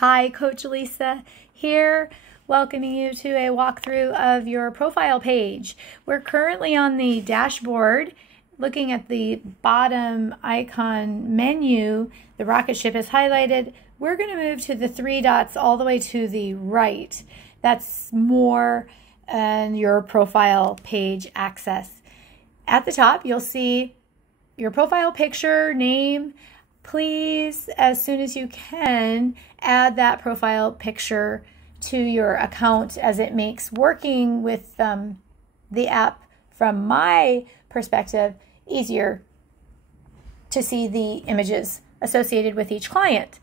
Hi, Coach Lisa here, welcoming you to a walkthrough of your profile page. We're currently on the dashboard looking at the bottom icon menu. The rocket ship is highlighted. We're going to move to the three dots all the way to the right. That's more and your profile page access. At the top, you'll see your profile picture, name. Please, as soon as you can, add that profile picture to your account, as it makes working with the app, from my perspective, easier to see the images associated with each client.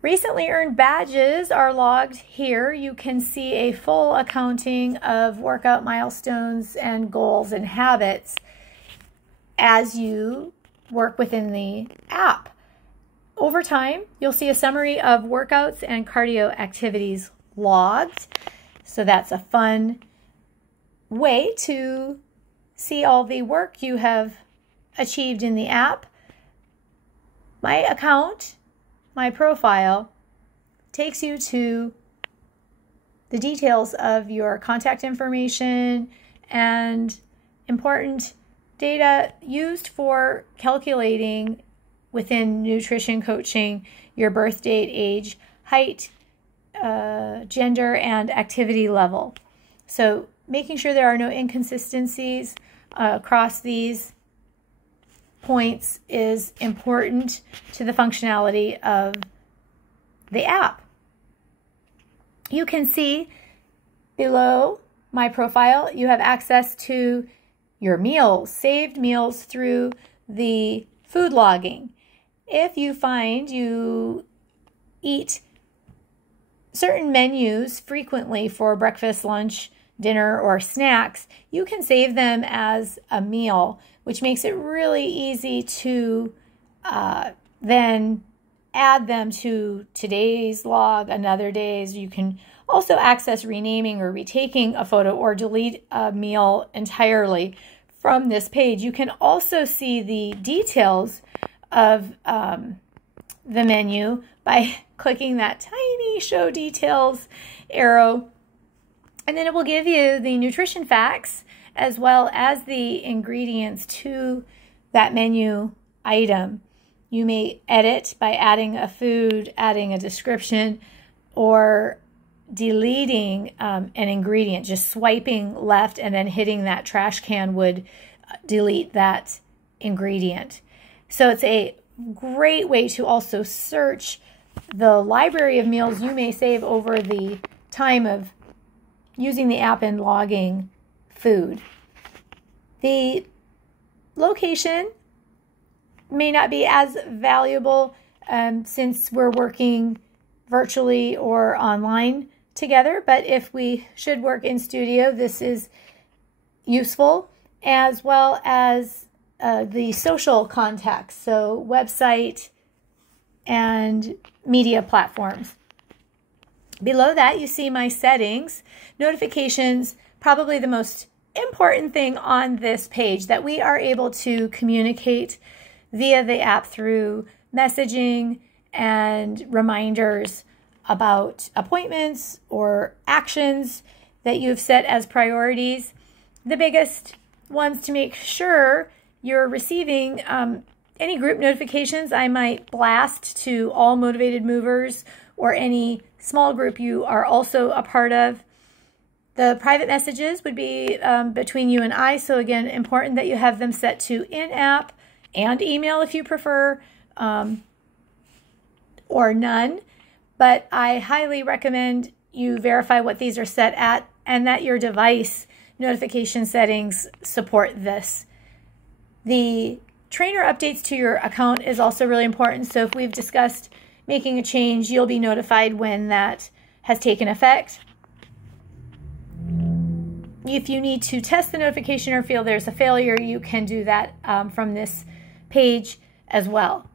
Recently earned badges are logged here. You can see a full accounting of workout milestones and goals and habits as you work within the app. Over time, you'll see a summary of workouts and cardio activities logged. So that's a fun way to see all the work you have achieved in the app. My account, my profile, takes you to the details of your contact information and important data used for calculating within nutrition coaching your birth date, age, height, gender, and activity level. So making sure there are no inconsistencies across these points is important to the functionality of the app. You can see below my profile, you have access to your meals, saved meals through the food logging. If you find you eat certain menus frequently for breakfast, lunch, dinner, or snacks, you can save them as a meal, which makes it really easy to then add them to today's log, another day's. You can also access renaming or retaking a photo or delete a meal entirely from this page. You can also see the details of the menu by clicking that tiny show details arrow, and then it will give you the nutrition facts as well as the ingredients to that menu item. You may edit by adding a food, adding a description, or deleting an ingredient. Just swiping left and then hitting that trash can would delete that ingredient. So it's a great way to also search the library of meals you may save over the time of using the app and logging food. The location may not be as valuable since we're working virtually or online together, but if we should work in studio, this is useful, as well as the social contacts, so website and media platforms. Below that, you see my settings. Notifications, probably the most important thing on this page, that we are able to communicate via the app through messaging and reminders about appointments or actions that you've set as priorities. The biggest ones to make sure you're receiving any group notifications I might blast to all motivated movers or any small group you are also a part of. The private messages would be between you and I, so again, important that you have them set to in-app and email if you prefer, or none. But I highly recommend you verify what these are set at and that your device notification settings support this. The trainer updates to your account is also really important. So if we've discussed making a change, you'll be notified when that has taken effect. If you need to test the notification or feel there's a failure, you can do that from this page as well.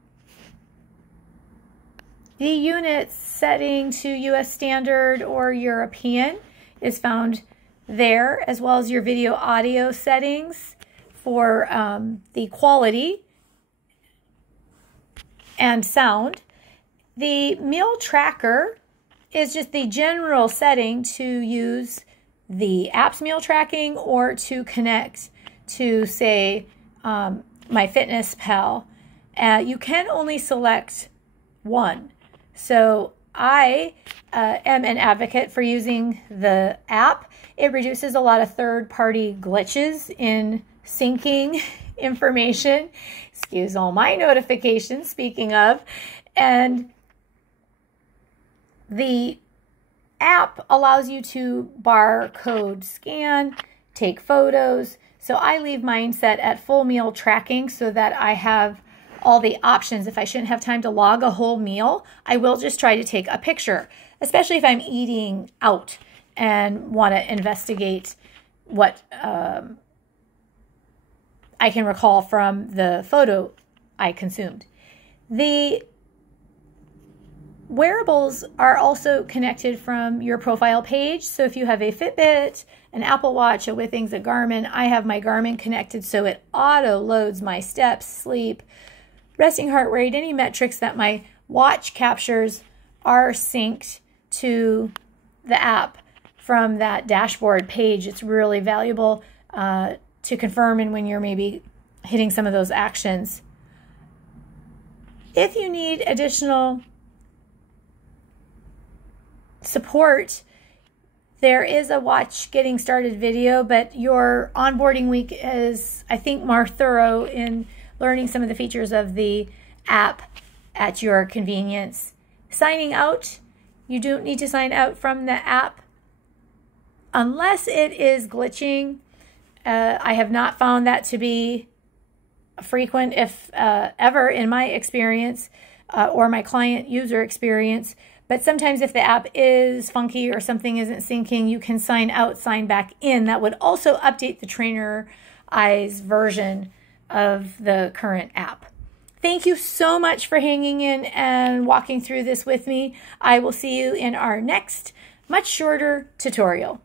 The unit setting to US standard or European is found there, as well as your video audio settings for the quality and sound. The meal tracker is just the general setting to use the app's meal tracking or to connect to, say, MyFitnessPal. You can only select one. So I am an advocate for using the app. It reduces a lot of third-party glitches in syncing information. Excuse all my notifications, speaking of. And the app allows you to barcode scan, take photos. So I leave mine set at full meal tracking so that I have all the options. If I shouldn't have time to log a whole meal, I will just try to take a picture, especially if I'm eating out and want to investigate what I can recall from the photo I consumed. The wearables are also connected from your profile page. So if you have a Fitbit, an Apple Watch, a Withings, a Garmin, I have my Garmin connected so it auto loads my steps, sleep, resting heart rate, any metrics that my watch captures are synced to the app from that dashboard page. It's really valuable to confirm and when you're maybe hitting some of those actions. If you need additional support, there is a watch getting started video, but your onboarding week is, I think, more thorough in learning some of the features of the app at your convenience. Signing out, you don't need to sign out from the app unless it is glitching. I have not found that to be frequent, if ever, in my experience or my client user experience. But sometimes if the app is funky or something isn't syncing, you can sign out, sign back in. That would also update the Trainer Eyes version of the current app. Thank you so much for hanging in and walking through this with me. I will see you in our next, much shorter tutorial.